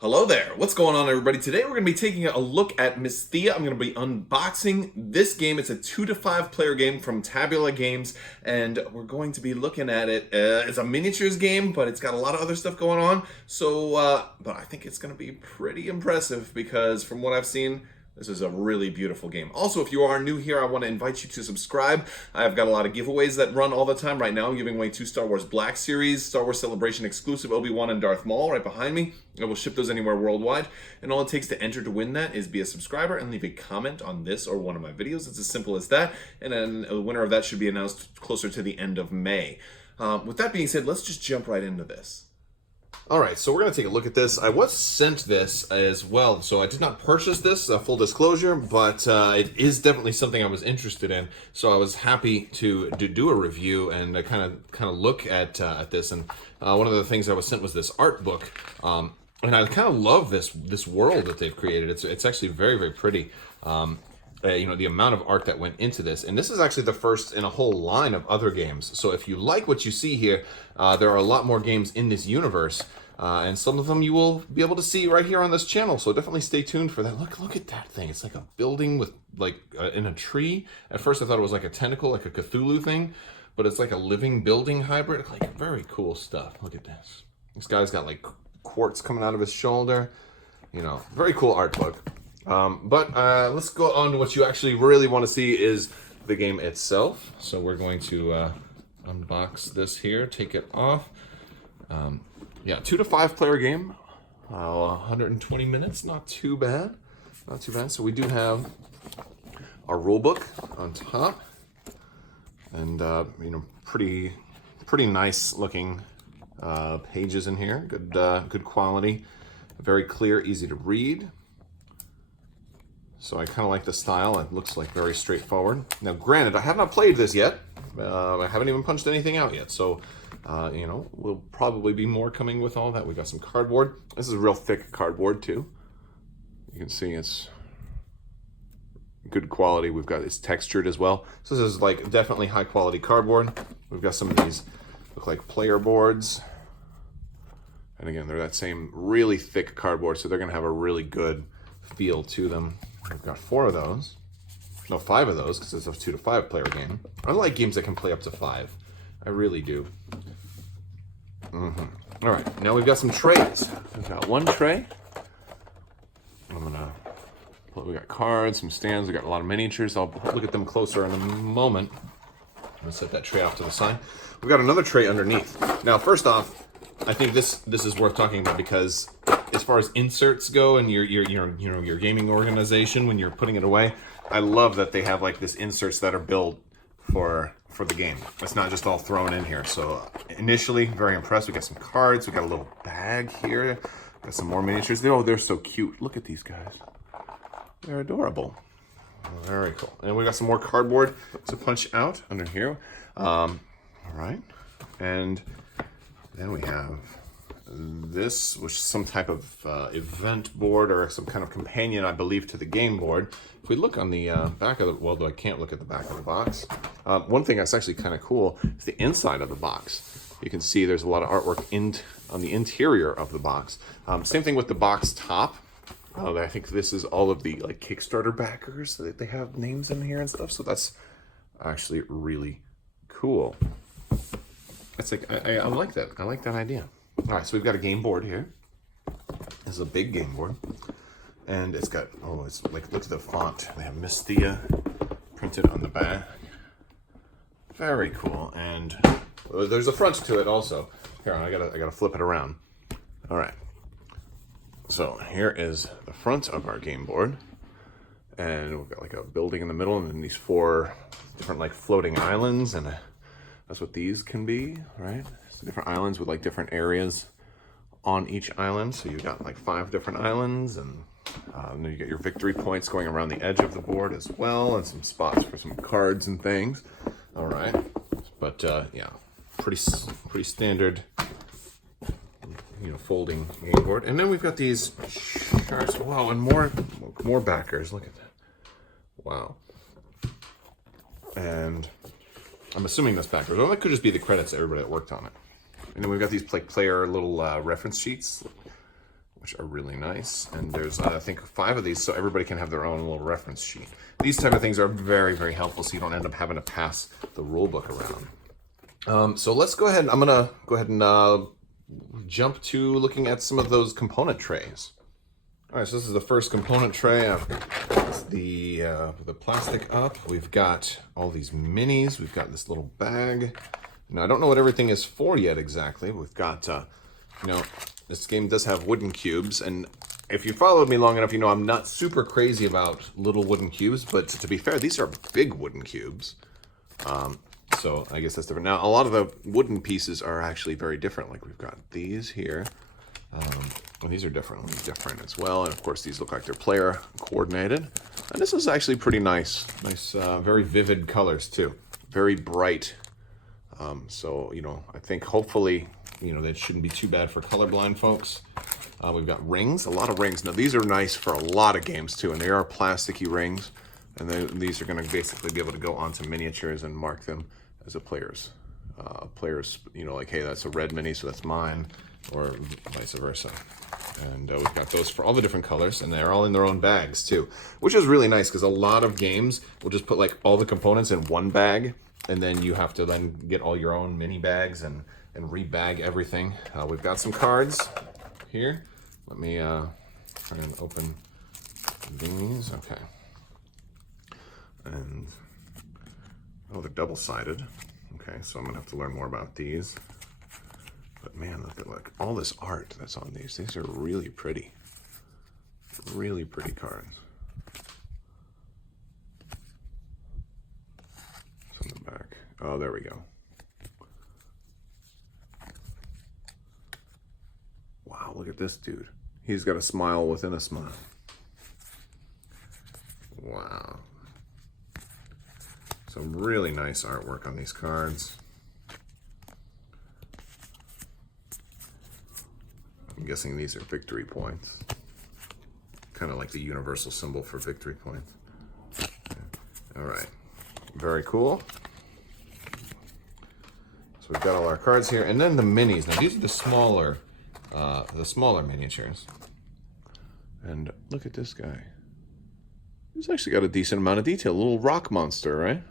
Hello there. What's going on, everybody? Today we're going to be taking a look at Mysthea. I'm going to be unboxing this game. It's a 2 to 5 player game from Tabula Games, and we're going to be looking at it. It's a miniatures game, but it's got a lot of other stuff going on. But I think it's going to be pretty impressive because from what I've seen, this is a really beautiful game. Also, if you are new here, I want to invite you to subscribe. I've got a lot of giveaways that run all the time. Right now, I'm giving away 2 Star Wars Black Series, Star Wars Celebration exclusive Obi-Wan and Darth Maul right behind me. I will ship those anywhere worldwide. And all it takes to enter to win that is be a subscriber and leave a comment on this or one of my videos. It's as simple as that. And then the winner of that should be announced closer to the end of May. With that being said, let's just jump right into this. All right, so we're going to take a look at this. I was sent this as well, so I did not purchase this, full disclosure, but it is definitely something I was interested in. So I was happy to do a review and kind of look at this. And one of the things I was sent was this art book, and I kind of love this world that they've created. It's actually very, very pretty. The amount of art that went into this. And this is actually the first in a whole line of other games. So if you like what you see here, there are a lot more games in this universe. And some of them you will be able to see right here on this channel. So definitely stay tuned for that. Look at that thing. It's like a building with in a tree. At first I thought it was like a tentacle, like a Cthulhu thing. But it's like a living building hybrid. Like very cool stuff. Look at this. This guy's got like quartz coming out of his shoulder. Very cool art book. Let's go on to what you actually really want to see is the game itself. So we're going to unbox this here, take it off. 2 to 5 player game, 120 minutes, not too bad. Not too bad. So we do have our rule book on top, and pretty nice looking pages in here. Good quality, very clear, easy to read. So I kind of like the style. It looks like very straightforward. Now, granted, I have not played this yet. I haven't even punched anything out yet. So, will probably be more coming with all that. We got some cardboard. This is real thick cardboard too. You can see it's good quality. It's textured as well. So this is like definitely high quality cardboard. We've got some of these look like player boards. And again, they're that same really thick cardboard. So they're going to have a really good feel to them. We've got 4 of those. No, 5 of those, because it's a 2 to 5 player game. I like games that can play up to 5. I really do. All right, now we've got some trays. We've got 1 tray. We got cards, some stands. We got a lot of miniatures. I'll look at them closer in a moment. I'm gonna set that tray off to the side. We've got another tray underneath. Now, first off, I think this is worth talking about because as far as inserts go and your gaming organization when you're putting it away, I love that they have like this inserts that are built for the game. It's not just all thrown in here. So initially, very impressed. We got some cards. We got a little bag here. Got some more miniatures. They're so cute. Look at these guys. They're adorable. Very cool. And we got some more cardboard to punch out under here. All right. And then we have this, which is some type of event board or some kind of companion, I believe, to the game board. If we look on the back of the, well, I can't look at the back of the box. One thing that's actually kind of cool is the inside of the box. You can see there's a lot of artwork on the interior of the box. Same thing with the box top. I think this is all of the like Kickstarter backers. They have names in here and stuff. So that's actually really cool. It's like I like that. I like that idea. All right, so we've got a game board here. This is a big game board, and it's got it's like look at the font. They have Mysthea printed on the back. Very cool, and there's a front to it also. Here, I gotta flip it around. All right. So here is the front of our game board, and we've got like a building in the middle, and then these 4 different like floating islands, and that's what these can be, right? So different islands with like different areas on each island. So you've got like 5 different islands, and then you get your victory points going around the edge of the board as well, and some spots for some cards and things. All right, but yeah, pretty standard, folding game board. And then we've got these charts. Wow, and more backers. Look at that. Wow. And I'm assuming that's backers. Or that could just be the credits to everybody that worked on it. And then we've got these player little reference sheets, which are really nice. And there's, I think, 5 of these, so everybody can have their own little reference sheet. These type of things are very, very helpful, so you don't end up having to pass the rule book around. So let's go ahead. I'm gonna go ahead and jump to looking at some of those component trays. All right, so this is the first component tray. I've got the plastic up. We've got all these minis. We've got this little bag. Now, I don't know what everything is for yet exactly. We've got, this game does have wooden cubes, and if you followed me long enough, you know I'm not super crazy about little wooden cubes, but to be fair, these are big wooden cubes. So I guess that's different. Now, a lot of the wooden pieces are actually very different. Like we've got these here, and these are different as well. And of course, these look like they're player coordinated. And this is actually pretty nice. Nice, very vivid colors too. Very bright. So, I think hopefully, that shouldn't be too bad for colorblind folks. We've got rings, a lot of rings. Now, these are nice for a lot of games, too, and they are plasticky rings. And these are going to basically be able to go onto miniatures and mark them as a player's, like, hey, that's a red mini, so that's mine, or vice versa. And we've got those for all the different colors, and they're all in their own bags, too, which is really nice, because a lot of games will just put, like, all the components in one bag, and then you have to then get all your own mini bags and rebag everything. We've got some cards here. Let me try and open these. Okay. And, oh, they're double-sided. Okay, so I'm going to have to learn more about these. But, man, look, all this art that's on these. These are really pretty. Really pretty cards. It's on the back. Oh, there we go. Wow, look at this dude. He's got a smile within a smile. Wow. Some really nice artwork on these cards. I'm guessing these are victory points. Kind of like the universal symbol for victory points. All right. Very cool. So we've got all our cards here, and then the minis. Now these are the smaller miniatures. And look at this guy. He's actually got a decent amount of detail. A little rock monster, right?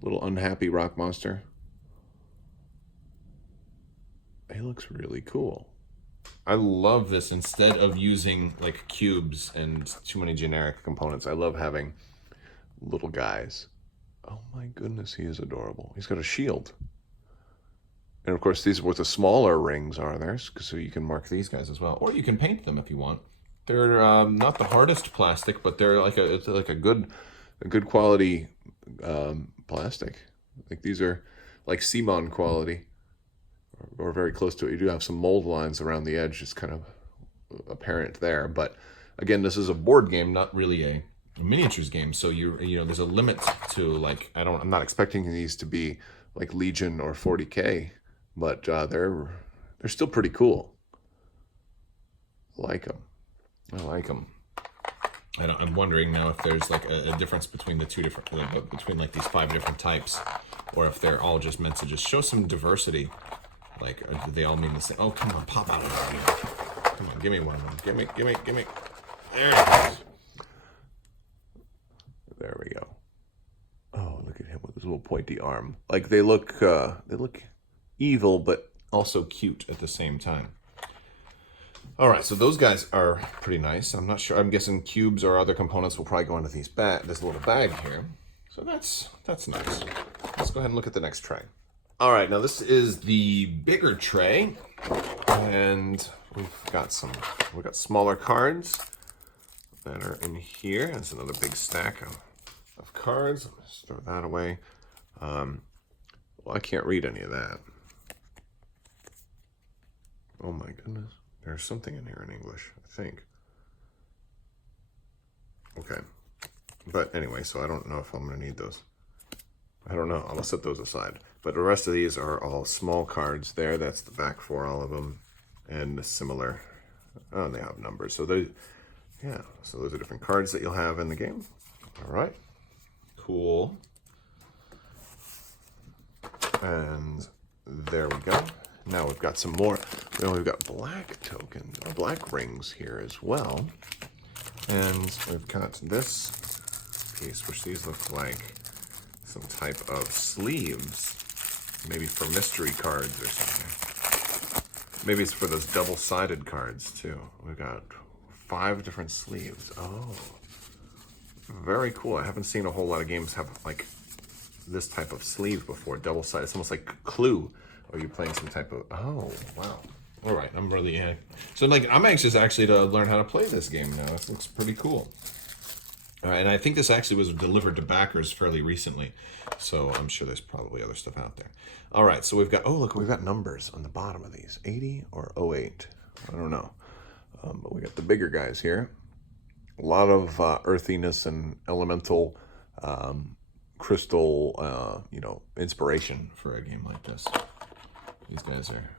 A little unhappy rock monster. He looks really cool. I love this. Instead of using like cubes and too many generic components, I love having little guys. Oh my goodness, he is adorable. He's got a shield. And of course, these are what the smaller rings are there, so you can mark these guys as well. Or you can paint them if you want. They're not the hardest plastic, but they're like it's like a good quality plastic. Like these are like Simon quality, or very close to it. You do have some mold lines around the edge. It's kind of apparent there. But again, this is a board game, not really a miniatures game. So there's a limit to like I'm not expecting these to be like Legion or 40K, but they're still pretty cool. I like them. I'm wondering now if there's like a difference between the two different, between like these 5 different types, or if they're all just meant to just show some diversity. Like, do they all mean the same? Oh, come on, pop out of there. Come on, give me one of them. Give me. There it is. There we go. Oh, look at him with his little pointy arm. Like they look evil, but also cute at the same time. All right, so those guys are pretty nice. I'm not sure. I'm guessing cubes or other components will probably go into this little bag here. So that's nice. Let's go ahead and look at the next tray. All right, now this is the bigger tray, and we've got smaller cards that are in here. That's another big stack of cards. Let's throw that away. Well, I can't read any of that. Oh my goodness. There's something in here in English, I think. Okay. But anyway, so I don't know if I'm going to need those. I don't know. I'll set those aside. But the rest of these are all small cards there. That's the back for all of them. And similar. Oh, they have numbers. So those are different cards that you'll have in the game. All right. Cool. And there we go. Now we've got some more. We've got black tokens, or black rings here as well. And we've got this piece, which these look like some type of sleeves. Maybe for mystery cards or something. Maybe it's for those double-sided cards too. We've got 5 different sleeves. Oh, very cool. I haven't seen a whole lot of games have like this type of sleeve before, double-sided. It's almost like Clue. Or you're playing some type of... Oh, wow. All right, I'm really... So, like, I'm anxious, actually, to learn how to play this game now. This looks pretty cool. All right, and I think this actually was delivered to backers fairly recently. So, I'm sure there's probably other stuff out there. All right, so we've got... Oh, look, we've got numbers on the bottom of these. 80 or 08? I don't know. But we got the bigger guys here. A lot of earthiness and elemental... crystal, inspiration for a game like this. These guys are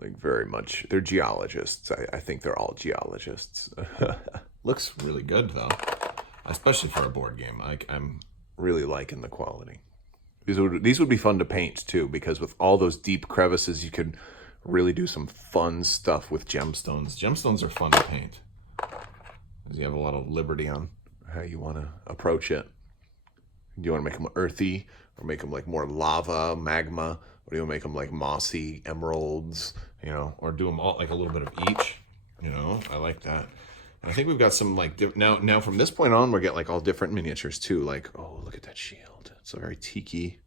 like very much, they're geologists. I think they're all geologists. Looks really good though, especially for a board game. I'm really liking the quality. These would be fun to paint too, because with all those deep crevices, you could really do some fun stuff with gemstones. Gemstones are fun to paint, because you have a lot of liberty on how you want to approach it. Do you want to make them earthy, or make them like more lava, magma? Or do you want to make them like mossy, emeralds, or do them all like a little bit of each? I like that. And I think we've got some like, now from this point on, we'll get like all different miniatures too. Like, oh, look at that shield. It's a very tiki.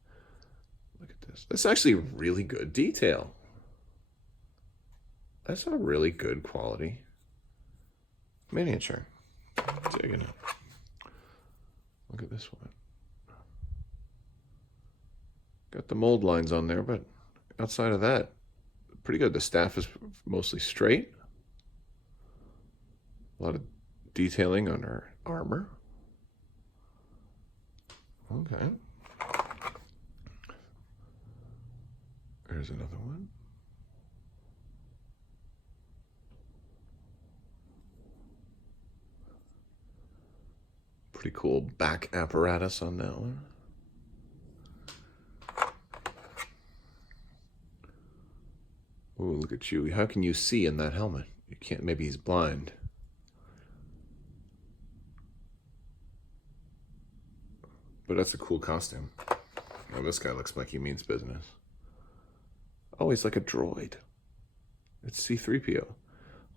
Look at this. That's actually really good detail. That's a really good quality miniature. I'm digging it. Look at this one. Got the mold lines on there, but outside of that, pretty good. The staff is mostly straight. A lot of detailing on her armor. Okay. There's another one. Pretty cool back apparatus on that one. Ooh, look at you. How can you see in that helmet? You can't, maybe he's blind. But that's a cool costume. Oh, this guy looks like he means business. Oh, he's like a droid. It's C-3PO. A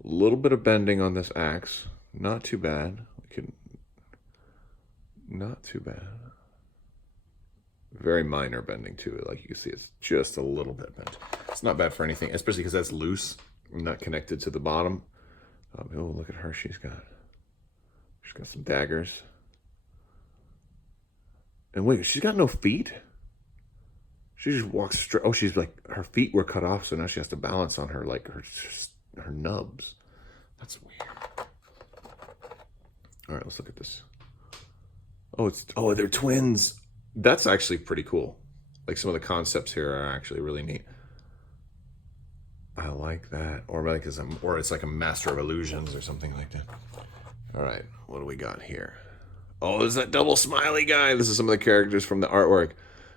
little bit of bending on this axe. Not too bad. Not too bad. Very minor bending to it. Like you can see, it's just a little bit bent. It's not bad for anything, especially because that's loose, not connected to the bottom. Oh, look at her. She's got some daggers. And wait, she's got no feet? She just walks straight. Oh, she's like, her feet were cut off, so now she has to balance on her, like her nubs. That's weird. All right, let's look at this. Oh, they're twins. That's actually pretty cool. Like some of the concepts here are actually really neat. I like that. Or it's like a master of illusions or something like that. All right, what do we got here? Oh, there's that double smiley guy. This is some of the characters from the artwork.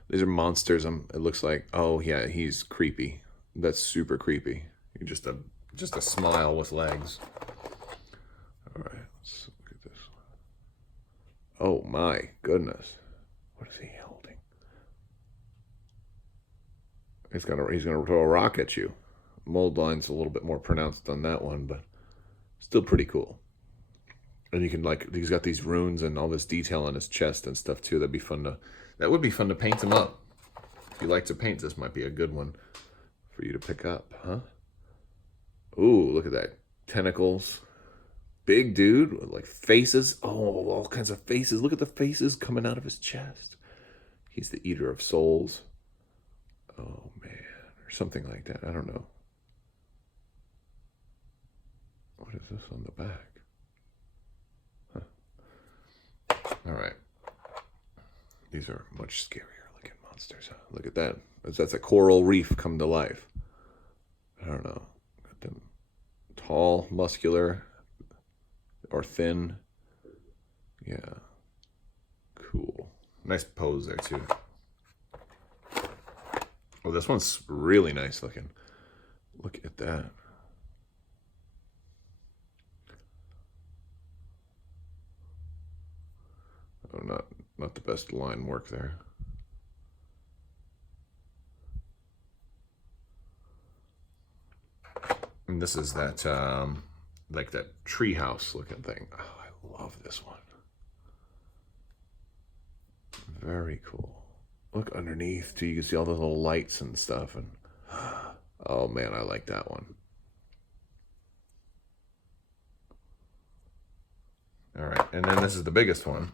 These are monsters. It looks like. Oh yeah, he's creepy. That's super creepy. You're just a smile with legs. All right, let's look at this one. Oh my goodness. What is he holding? He's gonna throw a rock at you. Mold line's a little bit more pronounced on that one, but still pretty cool. And you can he's got these runes and all this detail on his chest and stuff too. That would be fun to paint him up. If you like to paint, this might be a good one for you to pick up, huh? Ooh, look at that. Tentacles. Big dude with like faces. Oh, all kinds of faces. Look at the faces coming out of his chest. He's the eater of souls. Oh, man. Or something like that. I don't know. What is this on the back? Huh. All right. These are much scarier looking monsters. Huh? Look at that. That's a coral reef come to life. I don't know. Got them tall, muscular, or thin. Yeah. Cool. Nice pose there, too. Oh, this one's really nice looking. Look at that. Oh, not the best line work there. And this is that like that treehouse looking thing. Oh, I love this one. Very cool. Look underneath too. You can see all the little lights and stuff. And oh man, I like that one. All right, and then this is the biggest one.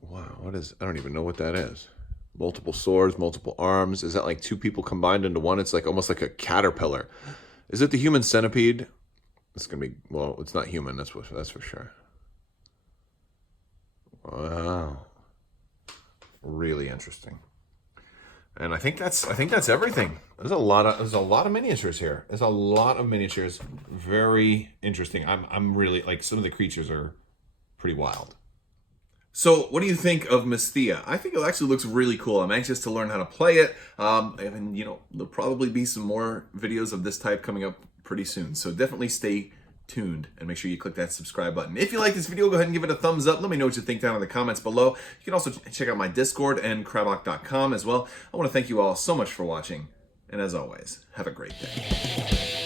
Wow, what is? I don't even know what that is. Multiple swords, multiple arms. Is that like two people combined into one? It's like almost like a caterpillar. Is it the human centipede? It's gonna be, well, it's not human. That's for sure. Wow, really interesting. And I think that's everything. There's a lot of miniatures here. There's a lot of miniatures. Very interesting. I'm really, like, some of the creatures are pretty wild. So what do you think of Mysthea? I think it actually looks really cool. I'm anxious to learn how to play it. And you know, there'll probably be some more videos of this type coming up pretty soon. So definitely stay tuned and make sure you click that subscribe button. If you like this video, go ahead and give it a thumbs up. Let me know what you think down in the comments below. You can also check out my Discord and Crabbok.com as well. I want to thank you all so much for watching. And as always, have a great day.